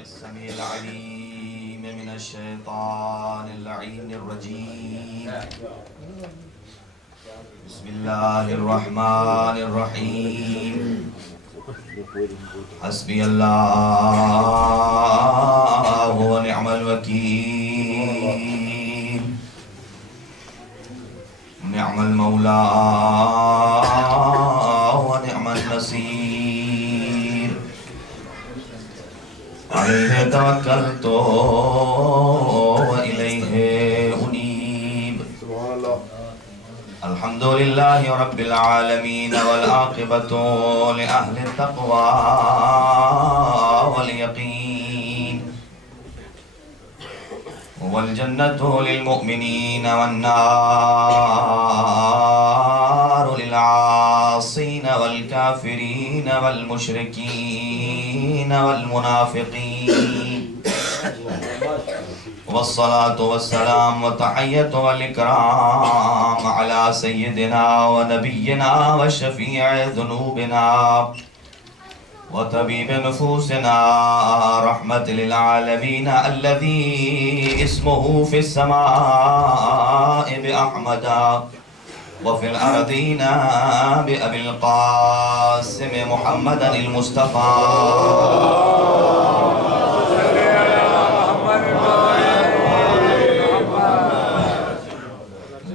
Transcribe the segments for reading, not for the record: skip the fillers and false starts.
السميع العليم من الشيطان اللعين الرجيم. بسم الله الرحمن الرحيم. حسبي الله ونعم الوكيل. نعم المولى ونعم النصير. عليه توكلت وإليه أنيب. الحمد لله رب العالمين والعاقبة لأهل التقوى واليقين، والجنة للمؤمنين والنار للعاصين والكافرين والمشركين والمنافقين. والصلاة والسلام والتحية والإكرام على سيدنا ونبينا وشفيع ذنوبنا وطبيب نفوسنا رحمة للعالمين الذي اسمه في السماء بأحمد وفي الأرضين بأبي القاسم محمد المصطفى.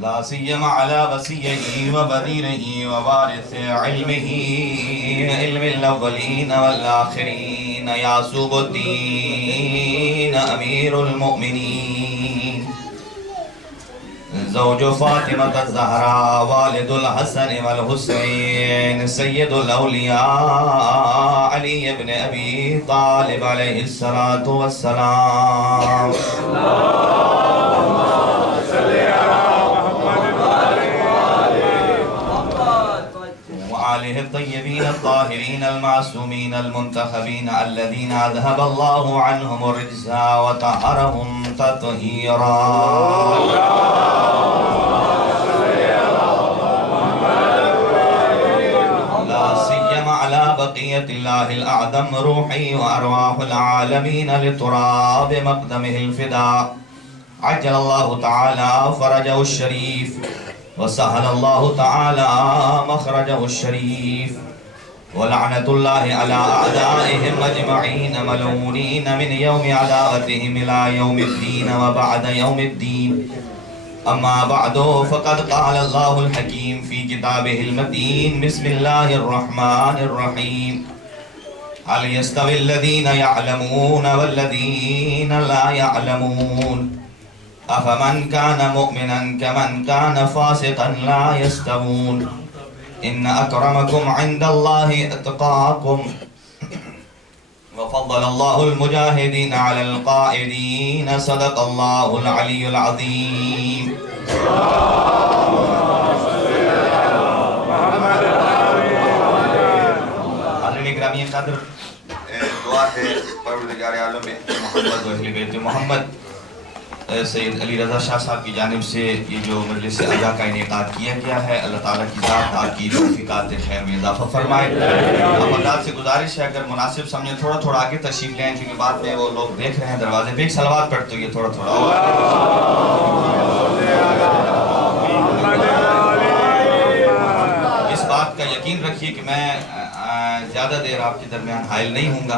لا سيما على وصيه وبديره ووارث علمه علم الأولين والآخرين يعصوب الدين أمير المؤمنين زوج فاطمة الزهراء والد الحسن والحسين سيد الأولياء علي بن أبي طالب عليه الصلاة والسلام. وآله الطيبين الطاهرين المعصومين المنتخبين الذين أذهب الله عنهم الرجس وطهرهم تطهيرا. لا سيما على بقية الله الأعظم روحي وأرواح العالمين لتراب مقدمه الفداء. عجل الله تعالى فرجه الشريف وسهل الله تعالى مخرجه الشريف. ولعنة الله على أعدائهم أجمعين ملعونين من يوم عداوتهم إلى يوم الدين وبعد يوم الدين. أما بعد فقد قال الله الحكيم في كتابه المتين. بسم الله الرحمن الرحيم. هل يستوي الذين يعلمون والذين لا يعلمون أفمن كان مؤمنا كمن كان فاسقا لا يستوون. إن أكرمكم عند الله أتقاكم وفضل الله المجاهدين على القائدين. صدق الله العلي العظيم. حضرین گرامی قدر، دعا ہے پروردگار عالم محمد و اہل بیت محمد سید علی رضا شاہ صاحب کی جانب سے یہ جو مجلس عزا کا انعقاد کیا گیا ہے، اللہ تعالیٰ کی ذات آپ کی توفیقات خیر میں اضافہ فرمائے. اب اللہ سے گزارش ہے اگر مناسب سمجھیں تھوڑا تھوڑا آگے تشریف لیں، چونکہ بعد میں وہ لوگ دیکھ رہے ہیں دروازے پہ. ایک صلوات پڑھتے ہوئے تھوڑا تھوڑا. اس بات کا یقین رکھیے کہ میں زیادہ دیر آپ کے درمیان حائل نہیں ہوں گا.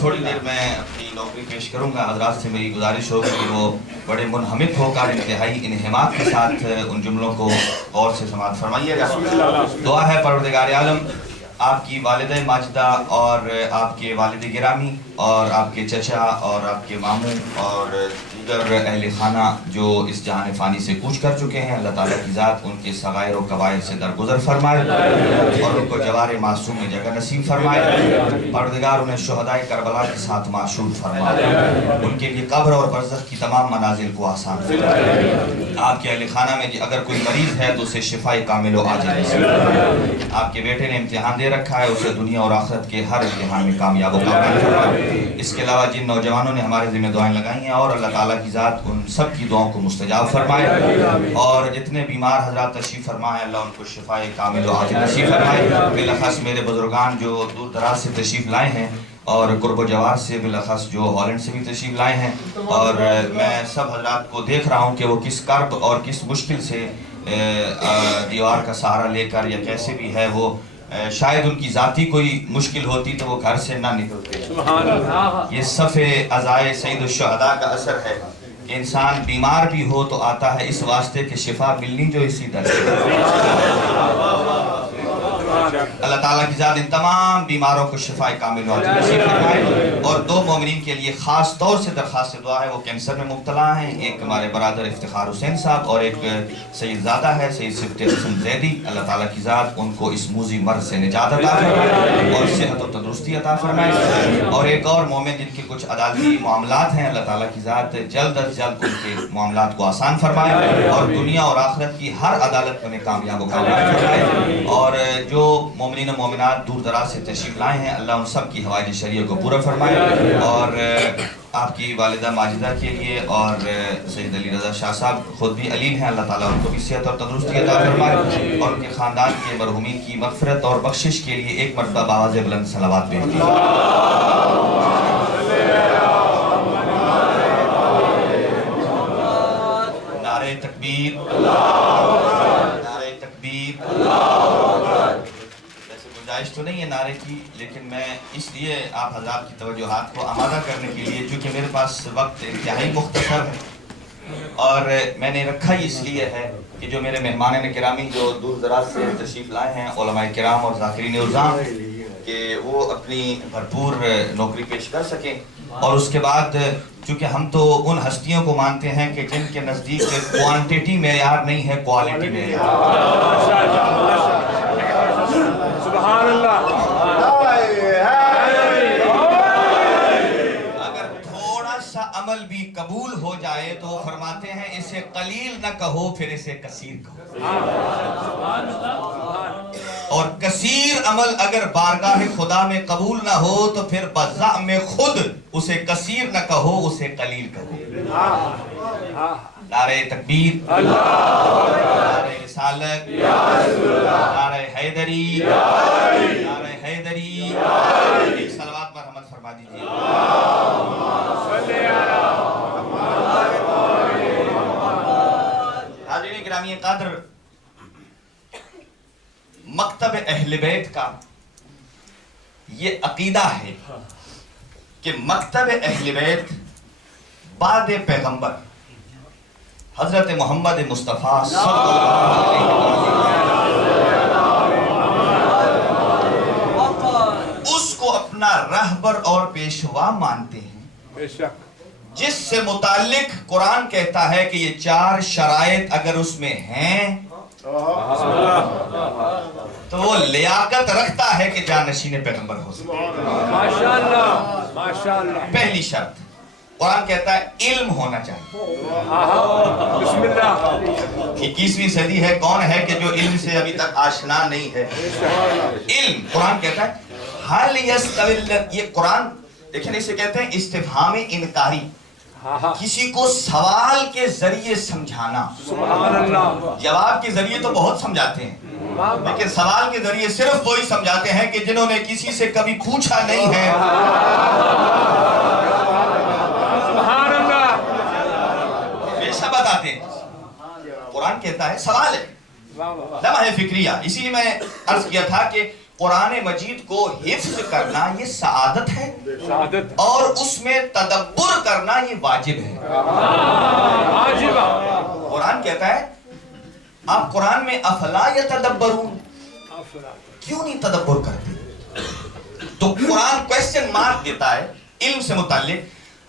تھوڑی دیر میں اپنی نوکری پیش کروں گا. حضرات سے میری گزارش ہوگی کہ وہ بڑے منہمک ہو کر انتہائی انہماک کے ساتھ ان جملوں کو غور سے سماعت فرمائیے گا. دعا ہے پروردگار عالم آپ کی والدہ ماجدہ اور آپ کے والد گرامی اور آپ کے چچا اور آپ کے ماموں اور دیگر اہل خانہ جو اس جہان فانی سے کوچ کر چکے ہیں، اللہ تعالیٰ کی ذات ان کے صغائر و کبائر سے درگزر فرمائے اور ان کو جوار معصوم میں جگہ نصیب فرمائے. پروردگار انہیں شہدائے کربلا کے ساتھ معشور فرمائے. ان کے لیے قبر اور برزخ کی تمام منازل کو آسان فرمائے. آپ کے اہل خانہ میں اگر کوئی مریض ہے تو اسے شفائے کامل و عاجل نصیب فرمائے. آپ کے بیٹے نے امتحان دے رکھا ہے، اسے دنیا اور آخرت کے ہر امتحان میں کامیاب و کامیاب فرمائے. اس کے علاوہ جن نوجوانوں نے ہمارے ذمہ دعائیں لگائی ہیں اور اللہ تعالیٰ کی ذات ان سب کی دعاؤں کو مستجاب فرمائے. اور جتنے بیمار حضرات تشریف فرمائے اللہ ان کو شفائے کامل و عاجل نصیب فرمائے. بالاخص میرے بزرگان جو دور دراز سے تشریف لائے ہیں اور قرب و جوار سے بالاخص جو ہالینڈ سے بھی تشریف لائے ہیں، اور میں سب حضرات کو دیکھ رہا ہوں کہ وہ کس کرب اور کس مشکل سے دیوار کا سہارا لے کر یا کیسے بھی ہے، وہ شاید ان کی ذاتی کوئی مشکل ہوتی تو وہ گھر سے نہ نکلتے۔ سبحان اللہ۔ یہ صفِ عزائے سید الشہداء کا اثر ہے کہ انسان بیمار بھی ہو تو آتا ہے اس واسطے کہ شفا ملنی جو اسی در سے۔ اللہ تعالیٰ کی ذات ان تمام بیماروں کو شفاء کامل نصیب فرمائے۔ اور دو مومنین کے لیے خاص طور سے درخواست دعا ہے، وہ کینسر میں مبتلا ہیں، ایک ہمارے برادر افتخار حسین صاحب اور ایک سید زادہ ہے سید صفت حسن زیدی۔ اللہ تعالیٰ کی ذات ان کو اس موذی مرض سے نجات عطا فرمائے اور صحت و تندرستی عطا فرمائے۔ اور ایک اور مومن جن کے کچھ عدالتی معاملات ہیں، اللہ تعالیٰ کی ذات جلد از جلد ان کے معاملات کو آسان فرمائے اور دنیا اور آخرت کی ہر عدالت میں کامیاب و کامیاب فرمائے۔ اور جو مومنین و مومنات دور دراز سے تشریف لائے ہیں، اللہ ان سب کی حوائج شرعیہ کو پورا فرمائے۔ اور آپ کی والدہ ماجدہ کے لیے اور سید علی رضا شاہ صاحب خود بھی علیم ہیں، اللہ تعالیٰ ان کو بھی صحت اور تندرستی عطا فرمائے اور ان کے خاندان کے مرحومین کی مغفرت اور بخشش کے لیے ایک مرتبہ بآواز بلند صلوات بھیج دیجیے۔ نعرہ تکبیر، نعرہ تکبیر۔ ویسے گنجائش تو نہیں ہے نعرے کی، لیکن میں اس لیے آپ حضرات کی توجہات کو آمادہ کرنے کے لیے، چونکہ میرے پاس وقت انتہائی مختصر ہے اور میں نے رکھا ہی اس لیے ہے کہ جو میرے مہمان گرامی جو دور دراز سے تشریف لائے ہیں، علماء کرام اور ذاکرین عظام، کہ وہ اپنی بھرپور نوکری پیش کر سکیں۔ اور اس کے بعد چونکہ ہم تو ان ہستیوں کو مانتے ہیں کہ جن کے نزدیک کوانٹیٹی معیار نہیں ہے، کوالٹی معیار۔ سبحان اللہ۔ اگر تھوڑا سا عمل بھی قبول ہو جائے تو فرماتے ہیں اسے قلیل نہ کہو، پھر اسے کثیر کہو۔ اور کثیر عمل اگر بارگاہ خدا میں قبول نہ ہو تو پھر بزعم خود اسے کثیر نہ کہو، اسے قلیل کہو۔ نعرہ تکبیر، نعرہ رسالت، نعرہ حیدری، نعرہ حیدری۔ ایک صلوات مرحمت فرما دیجیے۔ حاضرین گرامی قدر، مکتب اہل بیت کا یہ عقیدہ ہے کہ مکتب اہل بیت بعد پیغمبر حضرت محمد مصطفیٰ صلی اللہ علیہ وسلم اس کو اپنا رہبر اور پیشوا مانتے ہیں، جس سے متعلق قرآن کہتا ہے کہ یہ چار شرائط اگر اس میں ہیں تو وہ لیاقت رکھتا ہے کہ جانشین پیغمبر ہو سکے۔ ماشاءاللہ۔ پہلی شرط قرآن کہتا ہے علم ہونا چاہیے۔ بسم اللہ۔ 21ویں صدی ہے، کون ہے کہ جو علم سے ابھی تک آشنا نہیں ہے؟ علم۔ قرآن کہتا ہے حل یستوی، یہ قرآن دیکھیں اسے کہتے ہیں استفہام انکاری، کسی کو سوال کے ذریعے سمجھانا۔ سبحان اللہ۔ جواب کے ذریعے تو بہت سمجھاتے ہیں، لیکن سوال کے ذریعے صرف وہی سمجھاتے ہیں کہ جنہوں نے کسی سے کبھی پوچھا نہیں ہے۔ سبحان اللہ۔ ہمیشہ بتاتے ہیں۔ قرآن کہتا ہے سوال ہے، لمحہ فکریہ۔ اسی لیے میں عرض کیا تھا کہ قرآن مجید کو حفظ کرنا یہ سعادت ہے اور اس میں تدبر کرنا یہ واجب ہے۔ قرآن کہتا ہے آپ قرآن میں افلا یتدبرون، کیوں نہیں تدبر کرتے؟ تو قرآن کویسچن مارک دیتا ہے علم سے متعلق۔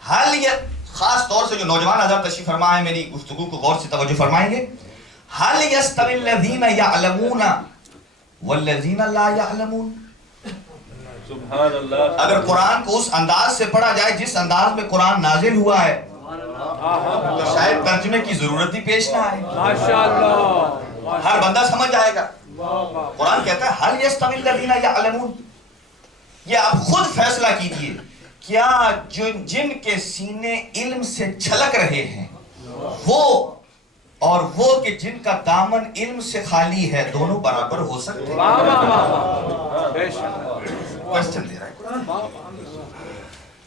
حال یہ خاص طور سے جو نوجوان حضرات تشریف فرما ہے میری گفتگو کو غور سے توجہ فرمائیں گے۔ حال یستوی الذین یعلمون والذین لا یعلمون۔ سبحان اللہ۔ اگر قرآن کو اس انداز سے پڑھا جائے جس انداز میں قرآن نازل ہوا ہے تو شاید ترجمے کی ضرورت ہی پیش نہ آئے۔ ماشاءاللہ۔ ہر بندہ سمجھ جائے گا۔ قرآن کہتا ہے حل یستوی الذین یعلمون، یہ آپ خود فیصلہ کیجئے، کیا جن کے سینے علم سے چھلک رہے ہیں وہ اور وہ کہ جن کا دامن علم سے خالی ہے دونوں برابر ہو سکتے ہیں؟ کویسچن دے رہا ہے۔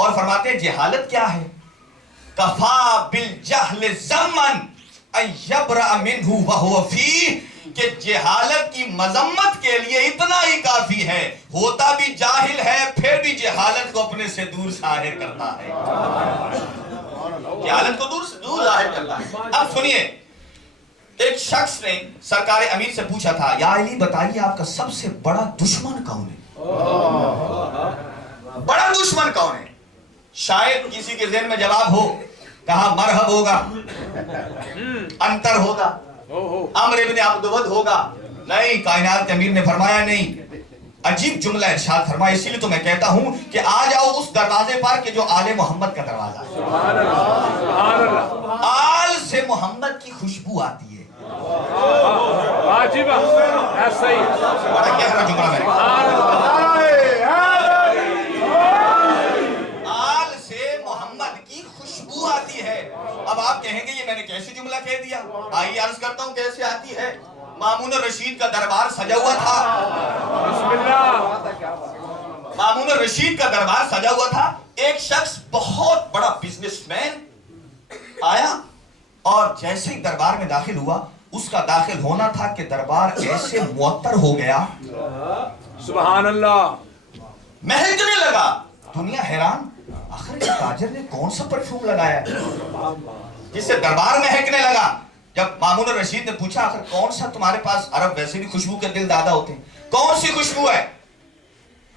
اور فرماتے ہیں جہالت کیا ہے؟ کفا بالجہل ذمن ان یبرأ منہ وہو فیہ، کہ جہالت کی مذمت کے لیے اتنا ہی کافی ہے، ہوتا بھی جاہل ہے پھر بھی جہالت کو اپنے سے دور ظاہر کرتا ہے، جہالت کو دور ظاہر کرتا ہے۔ اب سنیے، ایک شخص نے سرکار امیر سے پوچھا تھا، یا علی بتائیے آپ کا سب سے بڑا دشمن کون ہے؟ بڑا دشمن کون ہے؟ شاید کسی کے ذہن میں جواب ہو، کہا مرحب ہوگا، انتر ہوگا، عمر ابن عبدود ہوگا۔ نہیں، کائنات کے امیر نے فرمایا نہیں، عجیب جملہ ارشاد فرمایا، اسی لیے تو میں کہتا ہوں کہ آ جاؤ اس دروازے پر کہ جو آل محمد کا دروازہ ہے۔ آل سے محمد کی خوشبو آتی ہے۔ بڑا گہرا جملہ میں آل سے محمد کی خوشبو آتی ہے۔ اب آپ کہیں گے یہ میں نے کیسے جملہ کہہ دیا؟ آئیے عرض کرتا ہوں کیسے آتی ہے۔ مامون الرشید کا دربار سجا ہوا تھا، مامون الرشید کا دربار سجا ہوا تھا، ایک شخص بہت بڑا بزنس مین آیا اور جیسے ہی دربار میں داخل ہوا، اس کا داخل ہونا تھا کہ دربار ایسے معطر ہو گیا، سبحان اللہ، مہکنے لگا۔ دنیا حیران، آخر اس تاجر نے کون سا پرفیوم لگایا جس سے دربار مہکنے لگا؟ جب مامون الرشید نے پوچھا آخر کون سا، تمہارے پاس عرب ویسے بھی خوشبو کے دل دادا ہوتے ہیں، کون سی خوشبو ہے؟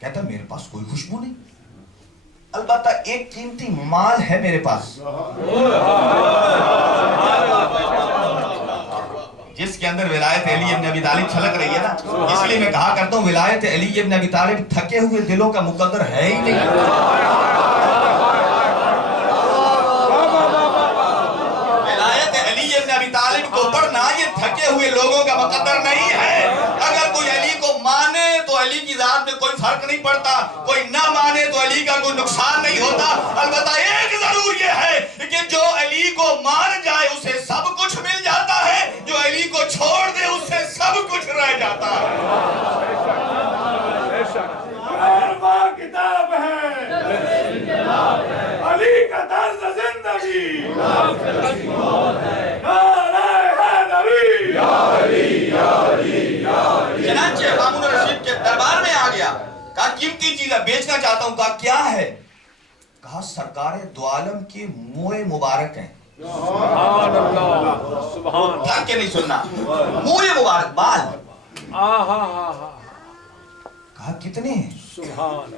کہتا میرے پاس کوئی خوشبو نہیں، البتہ ایک قیمتی مال ہے میرے پاس جس کے اندر ولایت علی ابن ابی طالب چھلک رہی ہے نا، اس لیے میں کہا کرتا ہوں ولایت علی ابن ابی طالب تھکے ہوئے دلوں کا مقدر ہے ہی نہیں۔ ولایت علی ابن ابی طالب کو پڑھنا یہ تھکے ہوئے لوگوں کا مقدر نہیں ہے۔ اگر کوئی علی کو مانے تو علی کی ذات میں کوئی فرق نہیں پڑتا، کوئی نہ مانے تو علی کا کوئی نقصان نہیں ہوتا۔ البتہ ایک ضرور یہ ہے کہ جو علی کو مان جائے اسے سب کچھ مل جاتا ہے، جو علی کو چھوڑ دے اس سے سب کچھ رہ جاتا ہے۔ کتاب ہے علی کا طرز زندگی، چنانچہ مامون الرشید کے دربار میں آ گیا، کہا قیمتی چیز ہے بیچنا چاہتا ہوں۔ کہا کیا ہے؟ کہا سرکار دو عالم کے موئے مبارک ہیں۔ سبحان اللہ، سبحان تھک کے نہیں سننا، موئے مبارک، بال۔ کہا کتنے ہیں؟ سبحان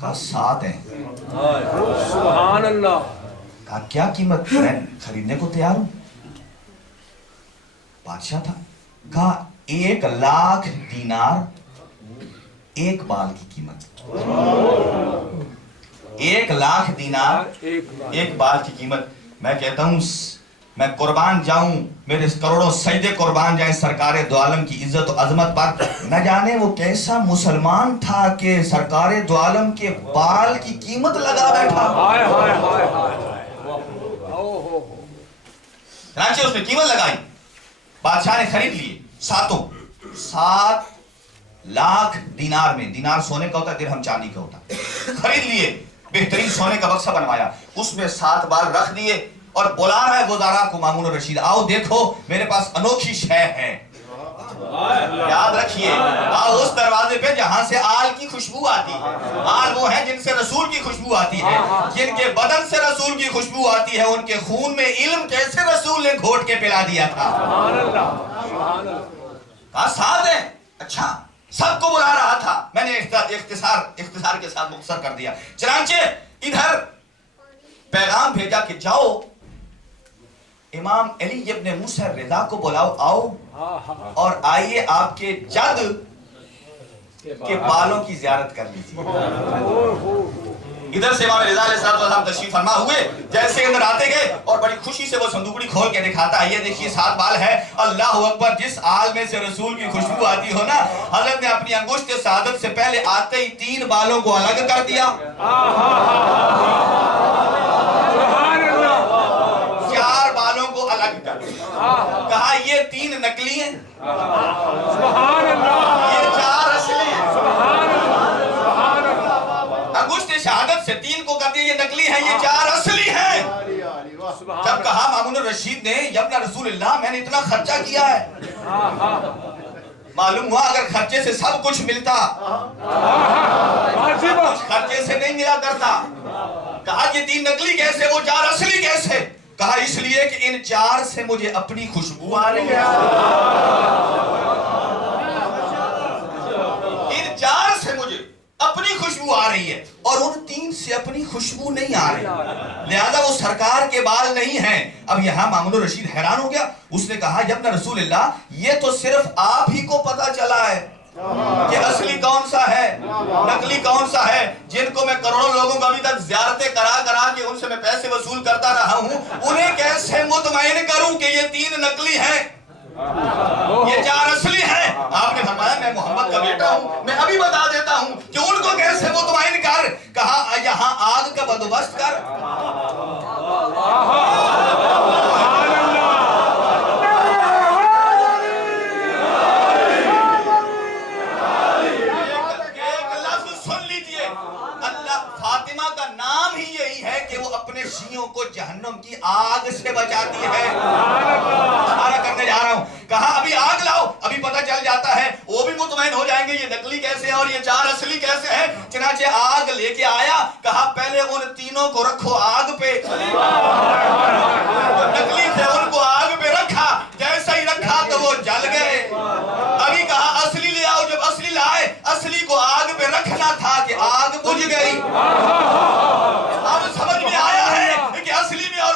کہا 7 ہیں۔ سبحان اللہ، کہا کیا قیمت؟ میں خریدنے کو تیار ہوں۔ بادشاہ تھا، کہا 1,00,000 دینار ایک بال کی قیمت، 1,00,000 دینار ایک بال کی قیمت۔ میں کہتا ہوں میں قربان جاؤں، میرے کروڑوں سجدے قربان جائیں سرکار دو عالم کی عزت و عظمت پر۔ نہ جانے وہ کیسا مسلمان تھا کہ سرکار دو عالم کے بال کی قیمت لگا بیٹھا۔ ہائے ہائے ہائے ہائے، چنانچہ اس نے قیمت لگائی، بادشاہ نے خرید لیے، 7,00,000 دینار میں، دینار سونے کا ہوتا ہے، درہم چاندی کا ہوتا ہے، خرید لیے، بہترین سونے کا بکسا بنوایا، اس میں 7 بال رکھ دیے اور بلا رہا ہے وزراء کو، مامون الرشید آؤ دیکھو میرے پاس انوکھی شے ہے، یاد رکھیے آؤ اس دروازے پہ جہاں سے آل کی خوشبو آتی ہے۔ آل وہ ہیں جن سے رسول کی خوشبو آتی ہے، جن کے بدن سے رسول کی خوشبو آتی ہے، ان کے خون میں علم کیسے رسول نے گھوٹ کے پلا دیا تھا۔ کہا 7 ہے، اچھا سب کو بلا رہا تھا، میں نے اختصار کے ساتھ مختصر کر دیا۔ چنانچہ ادھر پیغام بھیجا کہ جاؤ امام علی ابن موسیٰ رضا کو بلاؤ، آؤ اور آئیے آپ کے جد کے بالوں کی زیارت کر لیجیے۔ ادھر سے امام رضا علیہ السلام تشریف فرما ہوئے، جیسے اندر آتے گئے اور بڑی خوشی سے وہ صندوقڑی کھول کے دکھاتا ہے، یہ دیکھیے 7 بال ہے۔ اللہ اکبر، جس آل میں سے رسول کی خوشبو آتی ہو نا، حضرت نے اپنی انگشت سعادت سے پہلے آتے ہی 3 بالوں کو الگ کر دیا، 4 بالوں کو الگ کر دیا، کہا یہ 3 نقلی ہیں، یہ 4 اصلی ہیں۔ انگشت شہادت سے 3 کو کر دیا، یہ نقلی ہیں، یہ 4 اصلی ہیں۔ جب کہا مامون الرشید نے یبن رسول اللہ میں نے اتنا خرچہ کیا ہے، معلوم ہوا اگر خرچے سے سب کچھ ملتا، خرچے سے نہیں ملا کرتا۔ کہا یہ 3 نقلی کیسے، وہ 4 اصلی کیسے؟ کہا اس لیے کہ ان 4 سے مجھے اپنی خوشبو آ رہی ہے، ان 4 سے مجھے اپنی خوشبو آ رہی ہے اور ان 3 سے اپنی خوشبو نہیں آ رہی، لہذا وہ سرکار کے بال نہیں ہیں۔ اب یہاں مامون الرشید حیران ہو گیا، اس نے کہا یا ابن رسول اللہ یہ تو صرف آپ ہی کو پتا چلا ہے کہ اصلی کون سا ہے، نقلی کون سا ہے، جن کو میں کروڑوں لوگوں کو ابھی تک زیارتیں کرا کے ان سے میں پیسے وصول کرتا رہا ہوں، انہیں کیسے مطمئن کروں کہ یہ 3 نقلی ہیں، یہ 4 اصلی ہیں؟ آپ نے فرمایا میں محمد کا بیٹا ہوں، میں ابھی بتا دیتا ہوں کہ ان کو کیسے مطمئن کر۔ کہا یہاں آگ کا بندوبست کر۔ کو جہنم کی آگ سے بچاتی ہے۔ اشارہ کرنے جا رہا ہوں، کہا ابھی آگ لاؤ، ابھی پتہ چل جاتا ہے، وہ بھی مطمئن ہو جائیں گے یہ نقلی کیسے ہے اور یہ 4 اصلی کیسے ہیں۔ چنانچہ آگ لے کے آیا، کہا پہلے ان 3 کو رکھو آگ پہ، نقلی تھے ان کو آگ پہ رکھا، جیسا ہی رکھا تو وہ جل گئے۔ ابھی کہا اصلی لے آؤ، جب اصلی لائے، اصلی کو آگ پہ رکھنا تھا کہ آگ بجھ گئی۔ اب سمجھ میں آیا ہے کہ اصلی میں اور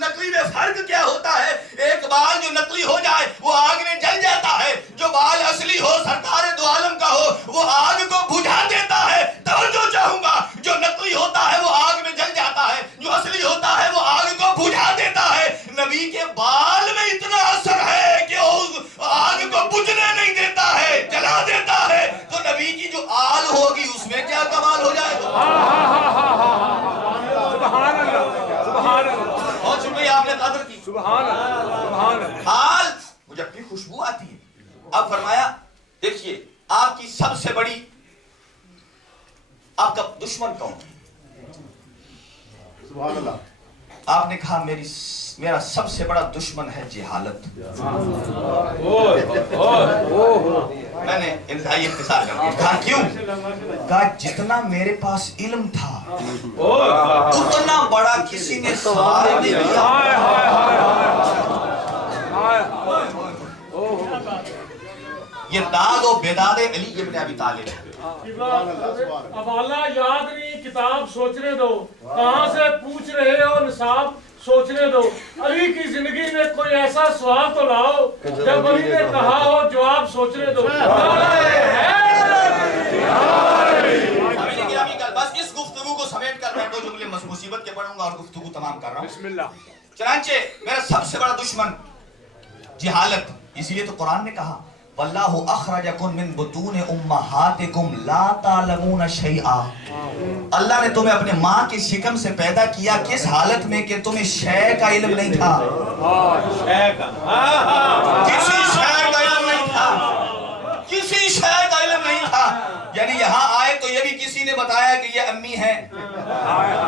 نقلی میں فرق کیا ہوتا ہے۔ ایک بال جو نقلی ہو جائے وہ آگ میں جل جاتا ہے، جو بال اصلی ہو سرکار دو عالم کا ہو وہ آگ کو بجھا دیتا ہے۔ توجہ چاہوں گا، جو نقلی ہوتا ہے وہ آگ میں جل جاتا ہے، جو اصلی ہوتا ہے وہ آگ کو بجھا دیتا ہے۔ نبی کے بال میں اتنا اثر ہے کہ آگ کو بجھنے نہیں دیتا ہے، جلا دیتا ہے، تو نبی کی جو آل ہوگی اس میں کیا کمال ہو جائے گا۔ سبحان اللہ، سبحان اللہ، بہت شکریہ آپ نے قدر کی۔ سبحان اللہ، سبحان اللہ۔ آل مجھے اپنی خوشبو آتی ہے۔ اب فرمایا دیکھیے آپ کی سب سے بڑی، آپ کا دشمن کون ہے؟ سبحان اللہ۔ آپ نے کہا میرا سب سے بڑا دشمن ہے جہالت۔ میں نے انتہائی اختصار کر دیا۔ کہا کیوں؟ کہا جتنا میرے پاس علم تھا اتنا بڑا کسی نے سوال نہیں کیا۔ یہ داد و بیداد علی ابن ابی طالب ہے۔ حوالہ یاد نہیں، کتاب سوچنے دو، کہاں سے پوچھ رہے ہو نصاب سوچنے دو۔ علی کی زندگی میں کوئی ایسا سوال تو لاؤ جب علی نے کہا ہو جواب سوچنے دو۔ بس اس گفتگو کو سمیٹ کر میں 2 جملے مصیبت کے پڑھوں گا اور گفتگو تمام کر رہا ہوں۔ بسم اللہ۔ چنانچہ میرا سب سے بڑا دشمن جہالت، اسی لیے تو قرآن نے کہا واللہ اخرجکم من بطون امہاتکم لا تعلمون شیئا۔ اللہ نے تمہیں اپنے ماں کی شکم سے پیدا کیا کس حالت میں کہ تمہیں شے کا علم نہیں تھا، کسی شے کا علم نہیں تھا، کسی شے کا علم نہیں تھا۔ یعنی یہاں آئے تو یہ بھی کسی نے بتایا کہ یہ امی ہے،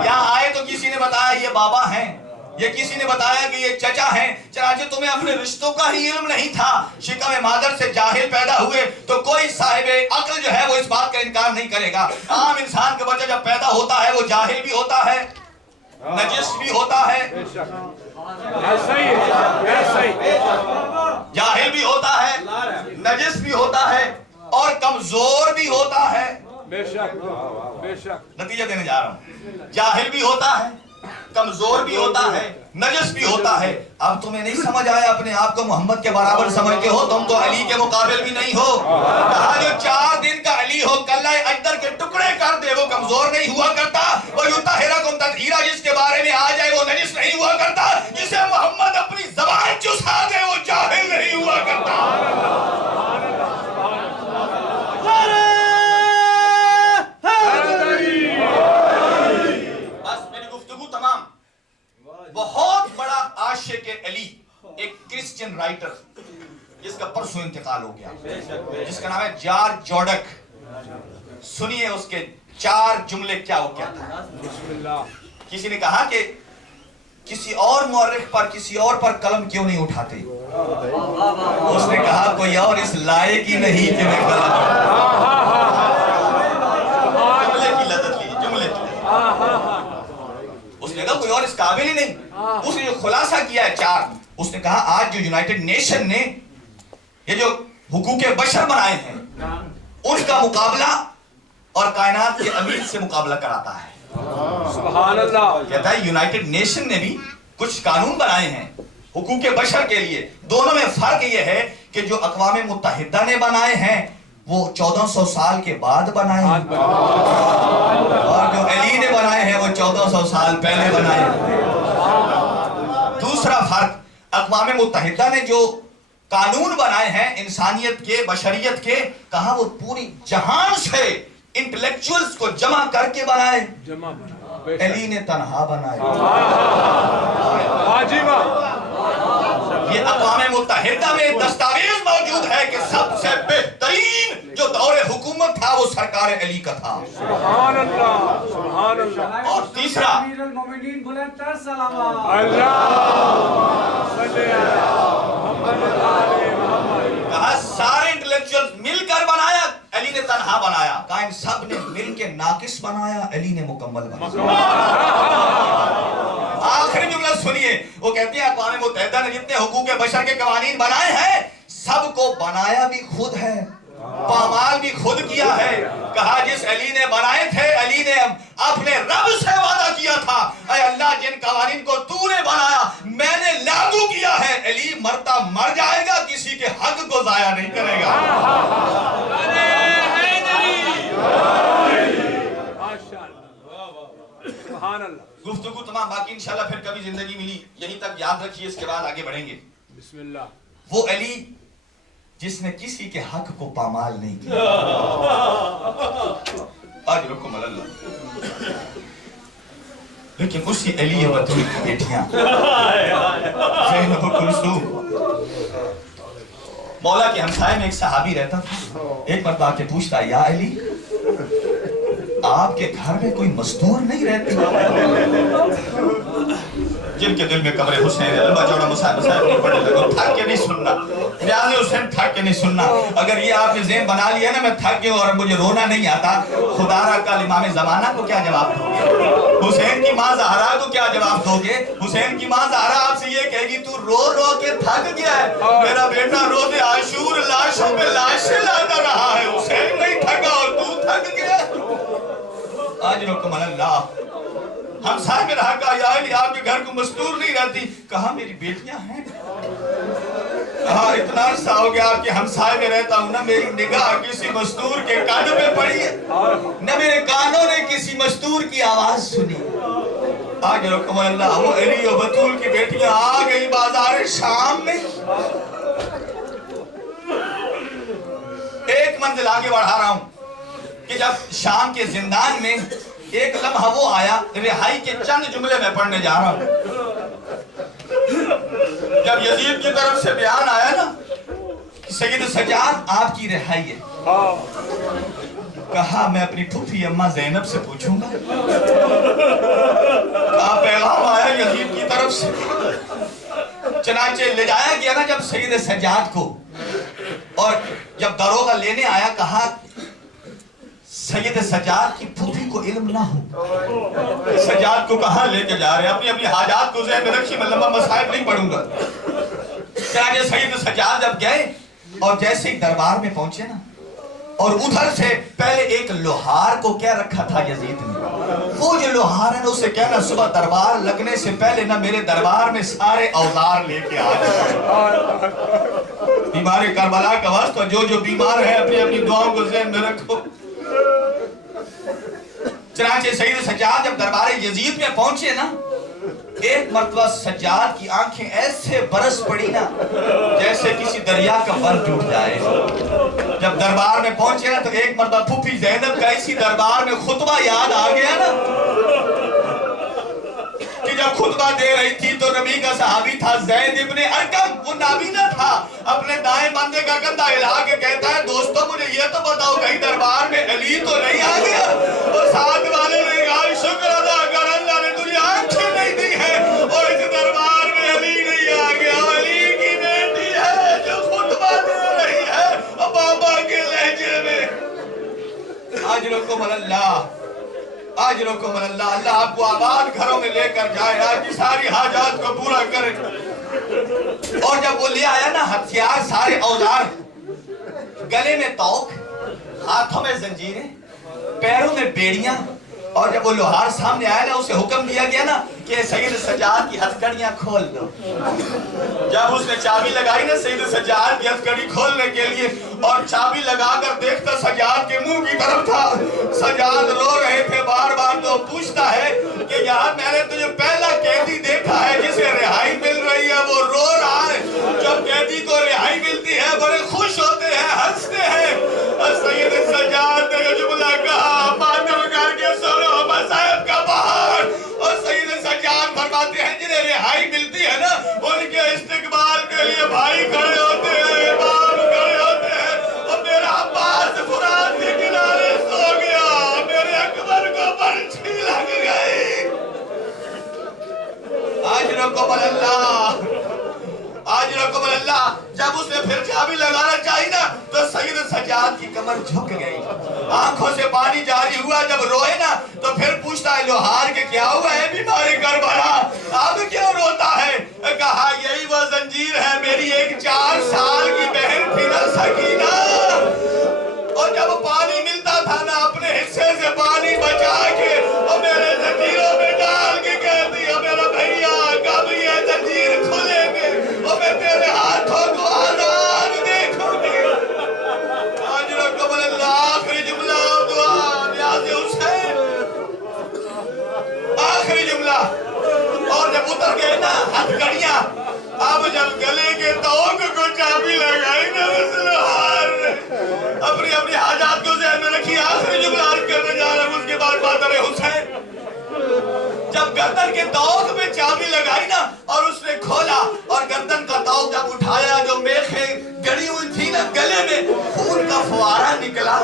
یہاں آئے تو کسی نے بتایا یہ بابا ہیں، یہ کسی نے بتایا کہ یہ چچا ہیں۔ چنانچہ تمہیں اپنے رشتوں کا ہی علم نہیں تھا، شکم مادر سے جاہل پیدا ہوئے تو کوئی صاحب عقل جو ہے وہ اس بات کا انکار نہیں کرے گا۔ عام انسان کا بچہ جب پیدا ہوتا ہے وہ جاہل بھی ہوتا ہے، نجس بھی ہوتا ہے، جاہل بھی ہوتا ہے، نجس بھی ہوتا ہے اور کمزور بھی ہوتا ہے۔ بے شک، بے شک۔ نتیجہ دینے جا رہا ہوں، جاہل بھی ہوتا ہے، کمزور بھی ہوتا ہے، نجس بھی ہوتا ہے۔ اب تمہیں نہیں سمجھ آیا، اپنے آپ کو محمد کے برابر سمجھتے ہو، تم تو علی کے مقابل بھی نہیں ہو۔ کہا جو 4 دن کا علی ہو کلہ اجدر کے ٹکڑے کر دے وہ کمزور نہیں ہوا کرتا، وَيُطَهِّرَكُمْ تَطْهِيرًا جس کے بارے میں آ جائے وہ نجس نہیں ہوا کرتا، جسے محمد اپنی زبان چسا دے وہ جاہل نہیں ہوا کرتا۔ بہت بڑا عاشق علی ایک کرسچن رائٹر جس کا پرسوں انتقال ہو گیا، جس کا نام ہے جارج جوڈک۔ سنیے اس کے 4 جملے کیا وہ کہتا ہے۔ بسم اللہ۔ کسی نے کہا کہ کسی اور مورخ پر کسی اور پر قلم کیوں نہیں اٹھاتے؟ اس نے کہا کوئی اور اس لائق ہی نہیں کہ میں قلم جملے کی لذت لی، جملے کی اس نے کہا کوئی اور اس قابل ہی نہیں۔ اس نے جو خلاصہ کیا ہے 4، اس نے کہا آج جو یونائٹڈ نیشن نے یہ جو حقوق بشر بنائے ہیں ان کا مقابلہ اور کائنات کے امیر سے مقابلہ کراتا ہے۔ سبحان اللہ۔ کہتا ہے یونائٹڈ نیشن نے بھی کچھ قانون بنائے ہیں حقوق بشر کے لیے، دونوں میں فرق یہ ہے کہ جو اقوام متحدہ نے بنائے ہیں وہ 1400 سال کے بعد بنائے ہیں، اور جو علی نے بنائے ہیں وہ 1400 سال پہلے بنائے ہیں۔ دوسرا فرق، اقوام متحدہ نے جو قانون بنائے ہیں انسانیت کے، بشریت کے، کہا وہ پوری جہان سے انٹلیکچوئلز کو جمع کر کے بنائے، علی نے تنہا بنائے۔ یہ اقوام متحدہ میں دستاویز موجود ہے کہ سب سے بہترین جو دور حکومت تھا وہ سرکار علی کا تھا۔ سبحان اللہ، سبحان اللہ۔ اور تیسرا، امیر المومنین بلند تر سلامات۔ کہا سارے انٹلیکچوئلز مل کر بنایا، علی نے تنہا بنایا۔ کہا ان سب نے مل کے ناقص بنایا، علی نے مکمل بنایا۔ آخری جملہ سنیے، وہ کہتے ہیں اقوام متحدہ نے جتنے حقوق بشر کے قوانین بنائے ہیں سب کو بنایا بھی خود ہے، پامال بھی خود کیا ہے۔ کہا جس علی نے بنائے تھے، علی نے اپنے رب سے وعدہ کیا تھا اے اللہ جن قوانین کو تو نے بنایا میں نے لاگو کیا ہے، علی مرتا مر جائے گا کسی کے حق کو ضائع نہیں کرے گا۔ سبحان اللہ۔ گفتگو تمام باقی انشاءاللہ پھر کبھی زندگی ملی، یہیں تک یاد رکھیے، اس کے بعد آگے بڑھیں گے۔ بسم اللہ۔ وہ علی جس نے کسی کے حق کو پامال نہیں کیا۔ آج رکم اللہ، لیکن اسی علی بطول کی بیٹیاں زینب و کلثوم، مولا کے ہمسائے میں ایک صحابی رہتا تھا، ایک مرتبہ آ کے پوچھتا یا علی آپ کے گھر میں کوئی مزدور نہیں رہتے؟ جن کے دل میں قبر حسین لمبا چوڑا مسائل نہیں پڑھنے لگا، تھک کے نہیں سننا، نیاز حسین تھک کے نہیں سننا۔ اگر یہ آپ نے ذہن بنا لیا نا میں تھک گیا اور مجھے رونا نہیں آتا، خدا را کا امام زمانہ کو کیا جواب دو گے؟ حسین کی ماں زہرا کو کیا جواب دو گے؟ حسین کی ماں زہرا آپ سے یہ کہے گی تو رو رو کے تھک گیا ہے، میرا بیٹا روز عاشور لاشوں پہ لاشیں لاتا رہا ہے، حسین نہیں تھکا اور تو تھک گیا۔ آج رکم اللہ، ہمسائے میں رہا، کہا یا علی آپ کے گھر کو مزدور نہیں رہتی؟ کہا میری بیٹیاں ہیں۔ کہا اتنا عرصہ ہو گیا آپ کے ہمسائے میں رہتا ہوں، نہ میری نگاہ کسی مزدور کے کان پہ پڑی ہے، نہ میرے کانوں نے کسی مزدور کی آواز سنی۔ آج رکم اللہ، وہ علی و بطول کی بیٹیاں آ گئی بازار شام میں۔ ایک منزل آگے بڑھا رہا ہوں کہ جب شام کے زندان میں ایک لمحہ وہ آیا، رہائی کے چند جملے میں پڑھنے جا رہا ہوں، جب یزید کی طرف سے بیان آیا نا سید سجاد آپ کی رہائی ہے، کہا میں اپنی پھوپھی اماں زینب سے پوچھوں گا۔ کہا پیغام آیا یزید کی طرف سے، چنانچہ لے جایا گیا نا جب سید سجاد کو، اور جب داروغہ لینے آیا کہا سید سجاد کی پھوپھی کو علم نہ ہو، سجاد کو کہاں لے کے جا رہے ہیں؟ اپنی اپنی حاجات کو ذہن میں رکھی، میں لمبا مصائب نہیں پڑھوں گا۔ چنانچہ سید سجاد جب گئے اور جیسے ہی دربار میں پہنچے نا، اور ادھر سے پہلے ایک لوہار کو کیا رکھا تھا یزید نے، وہ جو لوہار ہے نا اسے کہنا صبح دربار لگنے سے پہلے نا میرے دربار میں سارے اوزار لے کے آ جائے، بیمار کربلا کا واسطہ، جو بیمار ہے اپنی اپنی دعاؤں کو ذہن میں رکھو۔ چنانچہ سید سجاد جب دربار یزید میں پہنچے نا، ایک مرتبہ سجاد کی آنکھیں ایسے برس پڑی نا جیسے کسی دریا کا بند ٹوٹ جائے۔ جب دربار میں پہنچے نا تو ایک مرتبہ پھوپھی زینب کا اسی دربار میں خطبہ یاد آ گیا نا، کہ جب خطبہ دے رہی تھی تو نبی کا صحابی تھا زید ابن ارقم، وہ نابینا تھا، اپنے دائیں بندے کا کندھا ہلا کے کہتا ہے دوستو مجھے یہ تو بتاؤ کہیں دربار میں علی تو نہیں آ گیا؟ اور ساتھ والے نے کہا شکر ادا کر اللہ نے دنیا اجرکم اللہ، اجرکم اللہ، اللہ آپ کو آباد گھروں میں لے کر جائے، آپ کی ساری حاجات کو پورا کرے۔ اور جب وہ لے آیا نا ہتھیار، سارے اوزار، گلے میں توق، ہاتھوں میں زنجیریں، پیروں میں بیڑیاں، اور جب وہ لوہار سامنے آیا نا اسے حکم دیا گیا نا کہ سید سجاد کی ہتھکڑیاں کھول دو۔ جب اس نے چابی لگائی نا سید سجاد کی ہتھکڑی کھولنے کے لیے، اور چابی لگا کر دیکھتا سجاد کے منہ کی طرف تھا، سجاد رو رہے تھے بار بار۔ تو پوچھتا ہے کہ یار میں نے تجھے پہلا قیدی دیکھا ہے جسے رہائی مل رہی ہے، وہ رو رہا ہے۔ جب قیدی کو رہائی ملتی ہے بڑے خوش ہوتے ہیں، ہنستے ہیں۔ اور سید سجاد نے جو جملہ کہا ماتم کر کے سنو مصائب کا پہاڑ۔ اور سید سجاد فرماتے ہیں جنہیں رہائی ملتی ہے نا ان کے استقبال کے لیے بھائی کھڑے ہوتے ہیں، امام کھڑے ہوتے ہیں۔ اور میرا عباس فرات کے کنارے سو گیا، میرے اکبر کو برچھی لگ گئی۔ اجرکم اللہ، اجرکم اللہ۔ جب اس نے پھر چابی لگانا چاہی نا تو سید سجاد کی کمر جھک گئی، آنکھوں سے پانی جاری ہوا۔ جب روئے نا تو پھر پوچھتا ہے لوہار کہ کیا ہوا ہے بیمار کربلا، اب کیوں روتا ہے؟ کہا یہی وہ زنجیر ہے، میری ایک 4 سال کی بہن تھی نا سکینہ، اور جب پانی ملتا تھا نا اپنے حصے سے پانی بچا کے اور میرے زنجیروں میں ڈال کے کہہ دیا میرا بھیا کب یہ زنجیر کھلیں گے اور میں تیرے ہاتھوں کو آزاد دیکھوں گی۔ اجرکم اللہ، آخری جملہ دعا نیاز حسین، آخری جملہ۔ اور جب اتر گئے نا ہتھکڑیاں، اب جب گلے کے توق کو چابی لگائی نا اس لوہار نے، اپنی اپنی حاجات کو ذہن میں رکھی، آخری جملہ عرض کرنے جا رہا ہوں۔ اس کے بعد مادر حسین جب گردن کے توق میں چابی لگائی نا اور اس نے کھولا اور گردن کا توق جب اٹھایا، جو میخیں گڑی ہوئی تھی نا گلے میں، خون کا فوارہ نکلا۔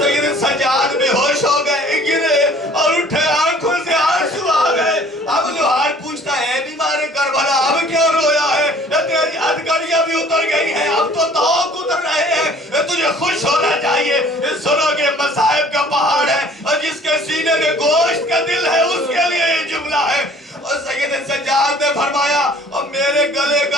سید سجاد بے ہوش ہو گئے، گرے اور اٹھے، آنکھوں سے آنسو آ گئے۔ اب لوہار پوچھتا ہے بیمار کربلا اب کیوں رویا ہے؟ تیری ہتھکڑیاں بھی اتر گئی ہیں، اب تو توق اتر رہے ہیں، تجھے خوش ہونا چاہیے۔ سنو کہ مصائب کا پہاڑ ہے اور جس کے سینے میں گوشت کا دل ہے اس کے لیے یہ جملہ ہے۔ اور سید سجاد نے فرمایا اور میرے گلے کا